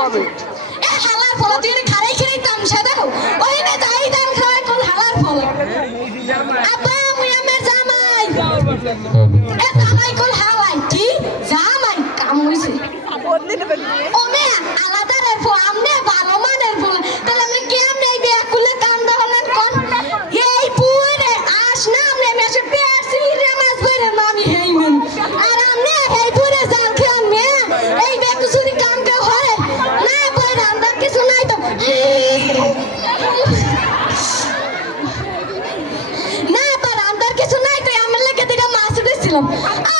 পাবে। এ বলছিলাম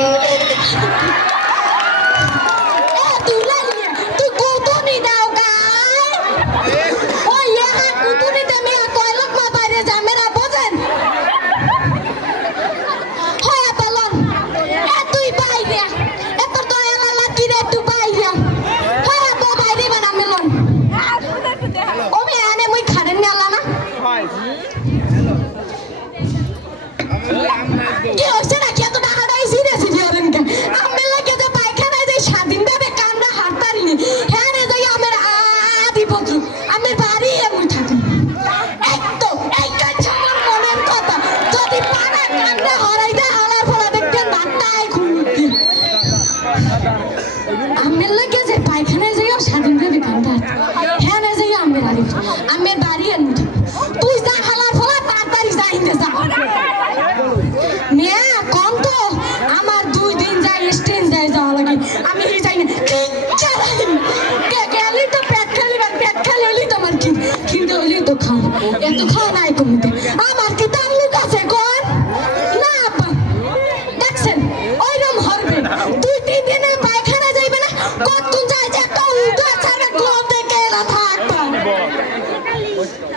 আমার লাগে যে পায়খানায় যাইও স্বাধীনভাবে কান্দাত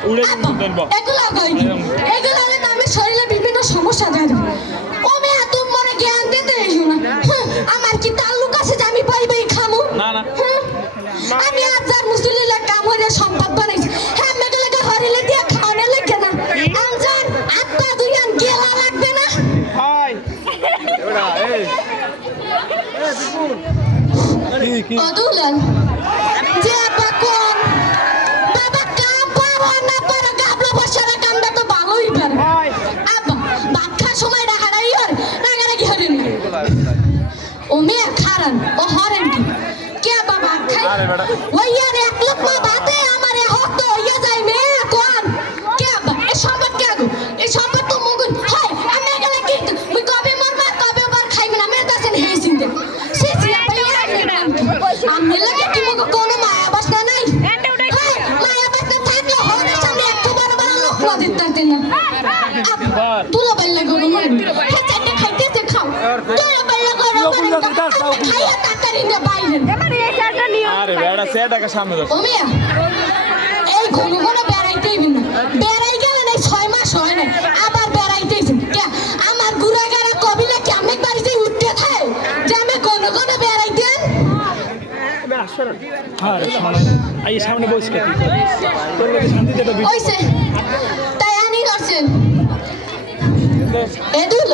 উড়ে কিন্তু ধরব এগুলা কইনি এগুলার নামে শরীরে বিভিন্ন সমস্যা ধরে ও মেয়া তুমি মনে জ্ঞান দিতে এসো না আমার কি তাল্লুক আছে যে আমি পাই পাই খামু না না আমি আজ আর মুসলিলের কাম হইরে সম্পদ বানাইছি হ্যাঁ মেগুলাকে হরিলে দিয়ে খাওয়ানো লাগে না আমজান আত্মা দুই গেলা লাগবে না হয় এ বিপুল কি কি उमेर खारन ओ हॉरन की क्या बाबा खाई वही रे अकलब में बात है हमारे हो तो ये जाए मैं कौन क्या बा ए शबद क्या गो ए शबद तो मुगन हाय हमें गले की मैं कभी मर मत कभी बार खाई ना मैं दसन है सिंदे से से भैया हम लगे कि मुगो कोनो माया बस ना नहीं माया बस ना था लो हो रे सामने एक बार बार लोग ना देता दिन अब तू लो बल्ले गो मैं যাবে তার তাও খুলবা আরে বেড়া সেটাকে সামনে দাও এই ঘন ঘন বেড়াইতেই না বেড়াই গেলেন এই ছয় মাস হয় না আবার বেড়াইতেছেন আমার গুড়াগারা কবি নাকি আমি বাড়িতে উঠতে থাকে যে আমি ঘন ঘন বেড়াইতেন সামনে বসে তাই আনি করছেন এদুল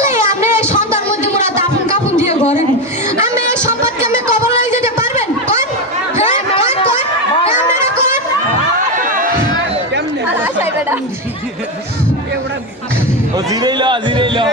পারলে আপনি সন্তান মধ্যে মোরা দাফন কাফন দিয়ে ঘরেন। আমি এই সম্পদকে আমি কবর লই যেতে পারবেন? হ্যাঁ, হ্যাঁ, ও জিরাইলা। জিরাইলা।